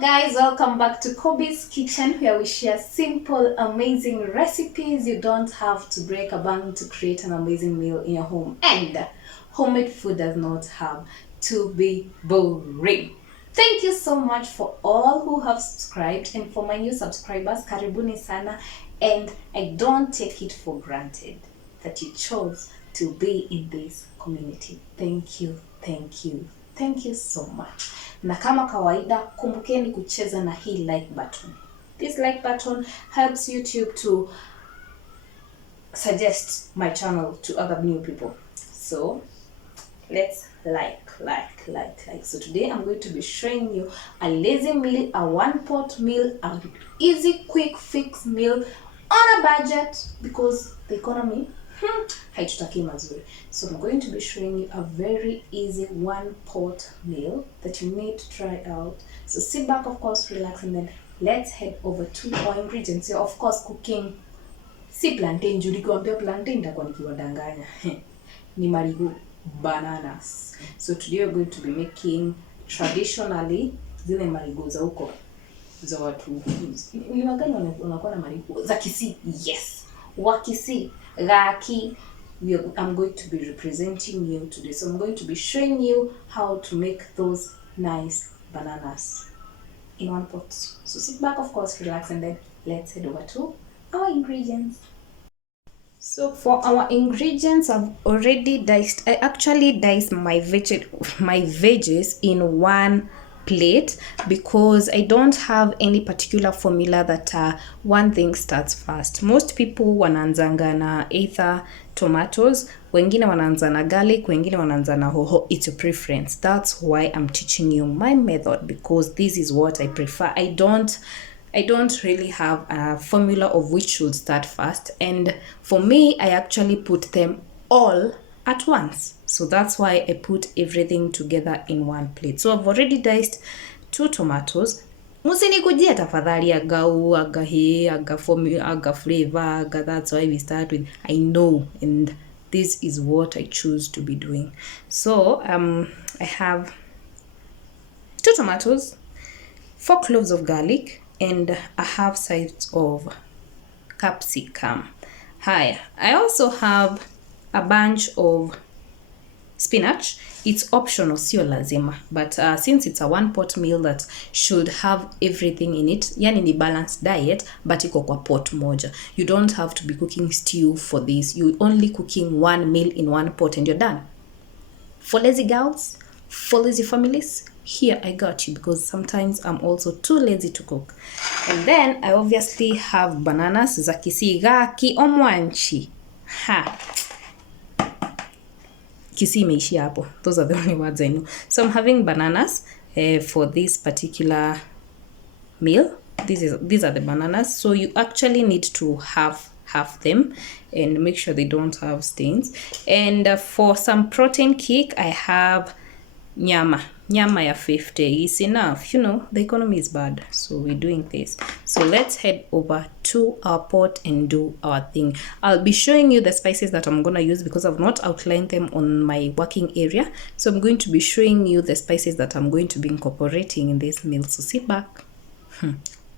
Hello guys, welcome back to Kobe's Kitchen, where we share simple, amazing recipes. You don't have to break a bank to create an amazing meal in your home. And homemade food does not have to be boring. Thank you so much for all who have subscribed, and for my new subscribers, karibuni sana. And I don't take it for granted that you chose to be in this community. Thank you, thank you, thank you so much. Na kama kawaida, kumbukeni kucheza na hii like button. This like button helps YouTube to suggest my channel to other new people. So let's like. So today I'm going to be showing you a lazy meal, a one pot meal, a easy quick fix meal on a budget, because the economy haitutaki mazuri. So I'm going to be showing you a very easy one pot meal that you need to try out. So sit back, of course, relax, and then let's head over to our ingredients. So of course, cooking si plantain, juu nikiwaambia plantain nitakuwa nikiwadanganya. Ni marigo bananas. So today we're going to be making traditionally zile marigo za huko za watu. Ni magani unakuwa na marigo za Kisii? Yes. Wakisii, Gaki. I'm going to be representing you today. So I'm going to be showing you how to make those nice bananas in one pot. So sit back, of course, relax, and then let's head over to our ingredients. So for our ingredients, I've already diced. I actually diced my veggies in one plate because I don't have any particular formula that one thing starts first. Most people wanaanzanga na either tomatoes, wengine wanaanza na garlic, wengine wanaanza na hoho. It's your preference. That's why I'm teaching you my method, because this is what I prefer. I don't really have a formula of which should start first, and for me, I actually put them all at once. So that's why I put everything together in one plate. So I've already diced 2 tomatoes. Musinikujia tafadhali agau, agahe, agaformula, agaflavor, aga. That's why we start with. I know, and this is what I choose to be doing. So I have 2 tomatoes, 4 cloves of garlic, and a half size of capsicum. Hi, I also have a bunch of spinach. It's optional, sio lazima, but since it's a one pot meal that should have everything in it, yani ni balanced diet, but iko kwa pot moja. You don't have to be cooking stew for this. You're only cooking one meal in one pot and you're done. For lazy girls, for lazy families, here I got you, because sometimes I'm also too lazy to cook. And then I obviously have bananas za Kisii, Gaki omwanchi. Ha. Kisii imeishia hapo. Those are the only words I know. So I'm having bananas for this particular meal. These are the bananas. So you actually need to have them and make sure they don't have stains. And for some protein kick, I have nyama ya 50 is enough. You know, the economy is bad, so we're doing this. So let's head over to our pot and do our thing. I'll be showing you the spices that I'm gonna use because I've not outlined them on my working area. So I'm going to be showing you the spices that I'm going to be incorporating in this meal. So sit back,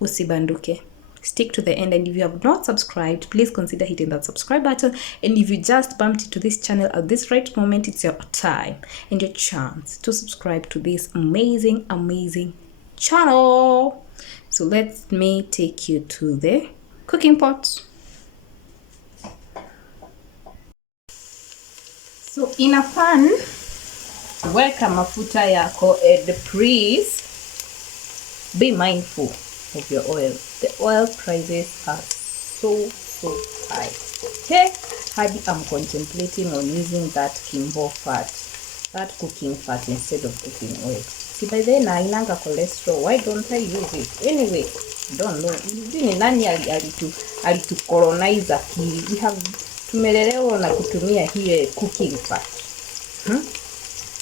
usibanduke, stick to the end, and if you have not subscribed, please consider hitting that subscribe button. And if you just bumped into this channel at this right moment, it's your time and your chance to subscribe to this amazing channel. So let me take you to the cooking pot. So in a pan, weka mafuta yako, and please be mindful of your oil. The oil prices are so high. Okay, hardly I'm contemplating on using that Kimbo fat, that cooking fat, instead of cooking oil. See, by then I inanga cholesterol. Why don't I use it? Anyway, don't know. Ni nani alitu colonize akili? We have tumelelewa na kutumia hiyo cooking fat.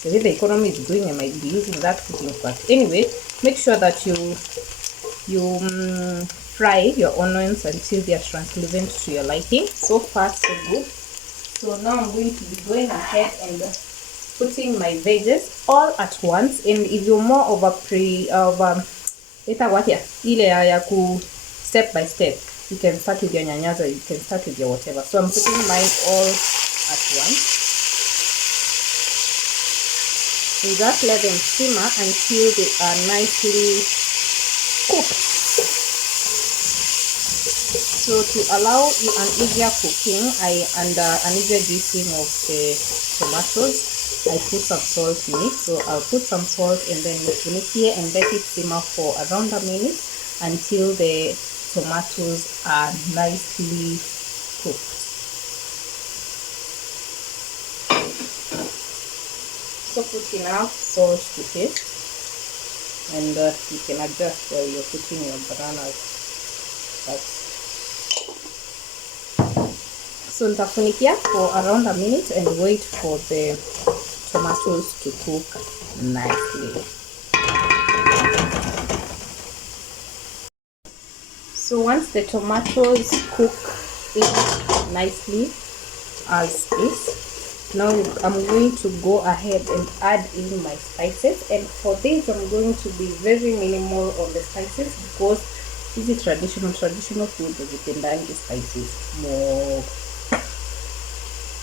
The way the economy is doing, I might be using that cooking fat. Anyway, make sure that you fry your onions until they are translucent to your liking. So far, so good. So now I'm going to be going ahead and putting my veggies all at once. And if you're more of a itawatia ile ya ku step by step. You can start with your nyanyaza, you can start with your whatever. So I'm putting mine all at once. And just let them simmer until they are nicely cooked. So to allow you an easier cooking, and an easier juicing of the tomatoes, I put some salt in it. So I'll put some salt and then put here and let it simmer for around a minute until the tomatoes are nicely cooked. So put enough salt to taste, and you can adjust while you're putting your bananas. So nitafunikia for around a minute and wait for the tomatoes to cook nicely. So once the tomatoes cook nicely as this, now I'm going to go ahead and add in my spices, and for this I'm going to be very minimal on the spices because this is traditional food that you can add the spices more.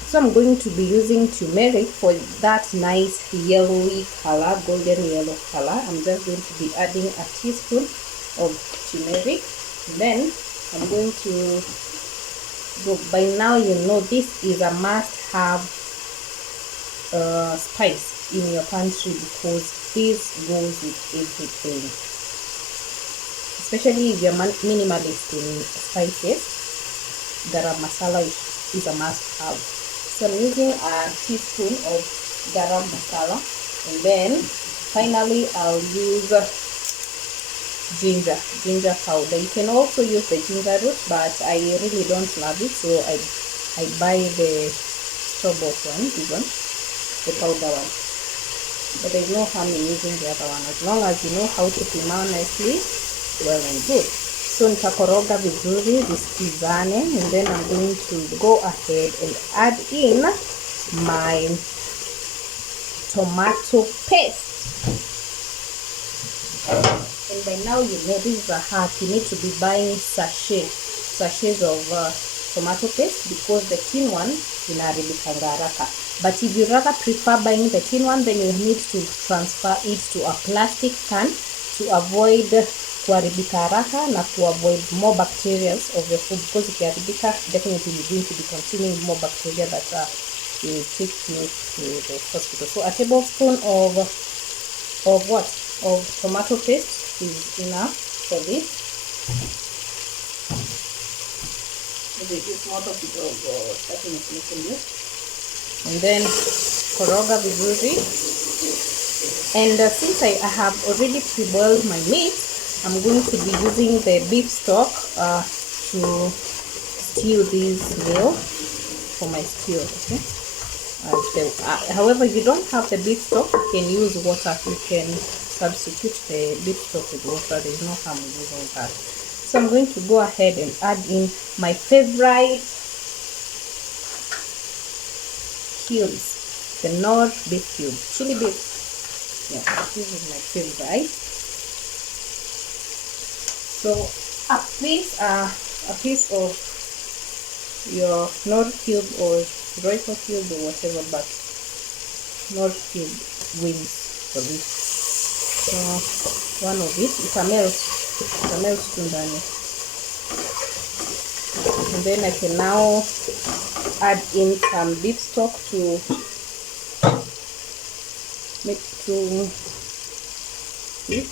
So I'm going to be using turmeric for that nice yellowy color, golden yellow color. I'm just going to be adding a teaspoon of turmeric. Then I'm going to go. By now you know this is a must-have spice in your pantry because this goes with everything. Especially if you're minimalist in spices, garam masala is a must-have. So I'm using a teaspoon of garam masala, and then finally I'll use ginger powder. You can also use the ginger root, but I really don't love it, so I buy the store-bought one, this one, the powder one. But there's no harm in using the other one as long as you know how to pima nicely, well and good. So nitakoroga vizuri visikizane, and then I'm going to go ahead and add in my tomato paste. And by now you know this is a hack. You need to be buying sachets of tomato paste because the tin one inaharibika haraka. But if you rather prefer buying the tin one, then you need to transfer it to a plastic can to avoid kuharibika haraka na to avoid more bacteria of the food, because ikiharibika definitely you're going to be consuming more bacteria that will take you to the hospital. So a tablespoon of tomato paste is enough for this. This more of it starting to making this, and then koroga vizuri. And since I have already pre-boiled my meat, I'm going to be using the beef stock to stew this meal for my stew. Okay. However, if you don't have the beef stock, you can use water. You can substitute the beef stock with water. There's no harm in using that. So I'm going to go ahead and add in my favorite cubes, the Knorr beef cube, chili beef. Yeah, this is my favorite. So a piece of your Knorr cube or Royco cube or whatever, but Knorr cube wins for this. So one of it, it's a melt ndani. And then I can now add in some beef stock to make it.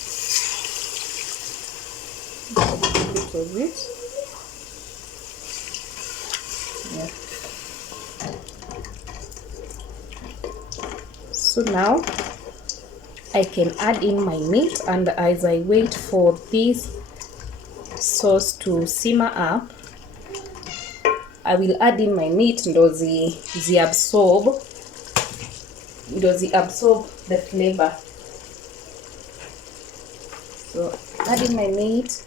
A bit of it. Yeah. So now I can add in my meat, and as I wait for this sauce to simmer up, I will add in my meat ndo absorb the flavor. So add in my meat,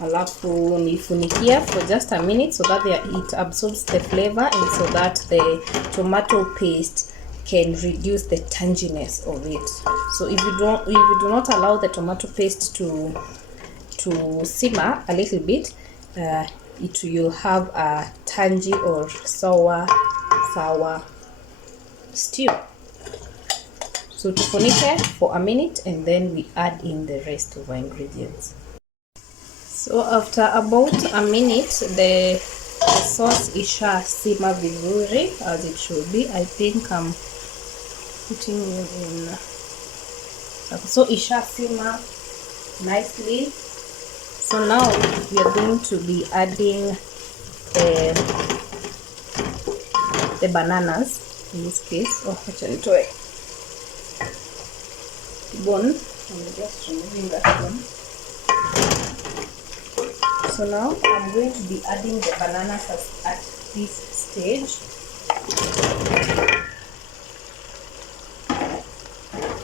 alafu nifunikia for just a minute so that it absorbs the flavor and so that the tomato paste can reduce the tanginess of it. So if you do not allow the tomato paste to to simmer a little bit, you'll have a tangy or sour stew. So tufunike for a minute and then we add in the rest of our ingredients. So after about a minute, the sauce isha simmer vizuri as it should be. I think I'm putting it in. So isha simmer nicely. So now we are going to be adding the bananas in this case. Oh, actually, toy bone. I'm just removing that one. So now I'm going to be adding the bananas at this stage.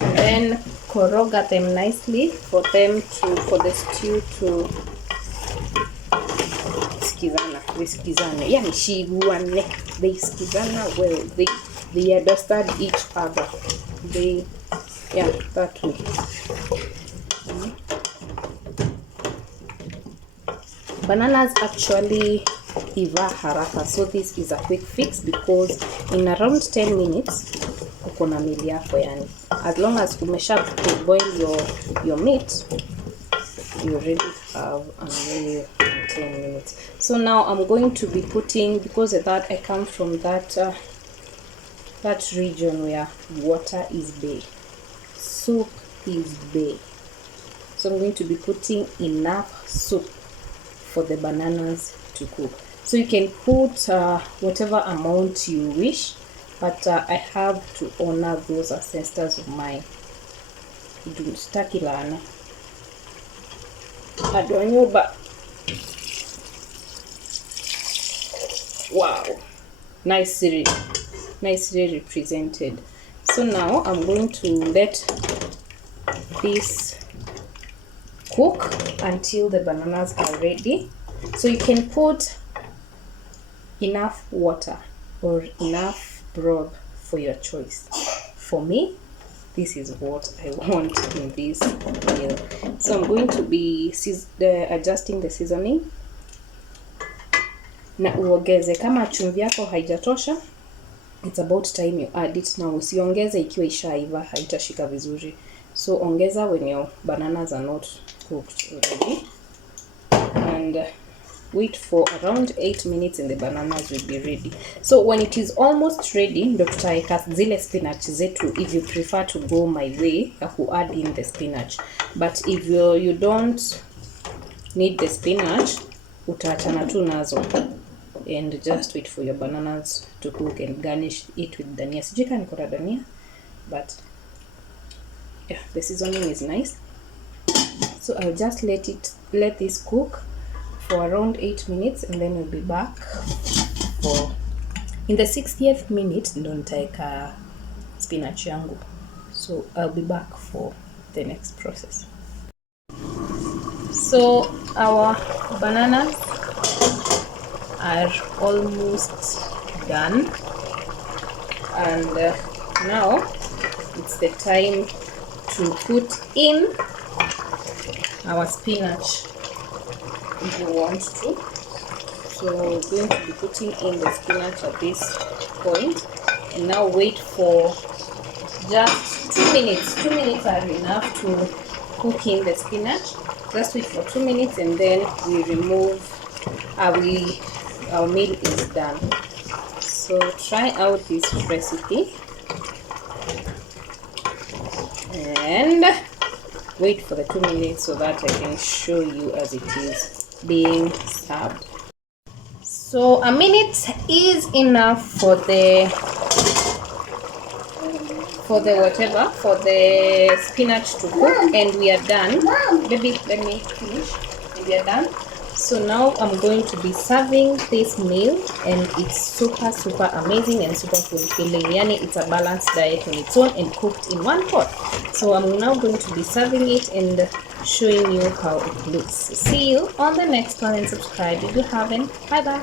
And then koroga them nicely for the stew to skizana. Yani shiguane. They skizana well. They understand each other. That way. Bananas actually iva haraka, so this is a quick fix because in around 10 minutes uko na meal yako yani. As long as umesha boil your meat, you already have a meal in 10 minutes. So now I'm going to be putting, because of that I come from that region where water is bay, soup is bay. So I'm going to be putting enough soup for the bananas to cook. So you can put whatever amount you wish, but I have to honor those ancestors of mine. I don't know, but wow, nicely represented. So now I'm going to let this cook until the bananas are ready. So you can put enough water or enough broth for your choice. For me, this is what I want in this meal. So I'm going to be adjusting the seasoning. Na uongeze kama chumvi yako haijatosha, it's about time you add it. Na usiongeze ikiwa ishaiva, haitashika vizuri. So ongeza when your bananas are not cooked already, and wait for around 8 minutes and the bananas will be ready. So when it is almost ready, ndo tutaweka zile spinach zetu, if you prefer to go my way ya ku add in the spinach. But if you don't need the spinach, utaachana tu nazo and just wait for your bananas to cook and garnish it with dania. Sijika niko na dania, but yeah, the seasoning is nice. So I'll just let this cook for around 8 minutes and then we'll be back for in the 60th minute ndo nitaeka spinach yangu. So I'll be back for the next process. So our bananas are almost done, and now it's the time to put in our spinach if you want to. So we're going to be putting in the spinach at this point, and now wait for just 2 minutes. 2 minutes are enough to cook in the spinach. Just wait for 2 minutes and then we remove our meal is done. So try out this recipe and wait for the 2 minutes so that I can show you as it is being served. So a minute is enough for the spinach to cook, and we are done. Baby, let me finish. And we are done. So now I'm going to be serving this meal, and it's super amazing and super fulfilling. Yani it's a balanced diet on its own and cooked in one pot. So I'm now going to be serving it and showing you how it looks. See you on the next one, and subscribe if you haven't. Bye bye.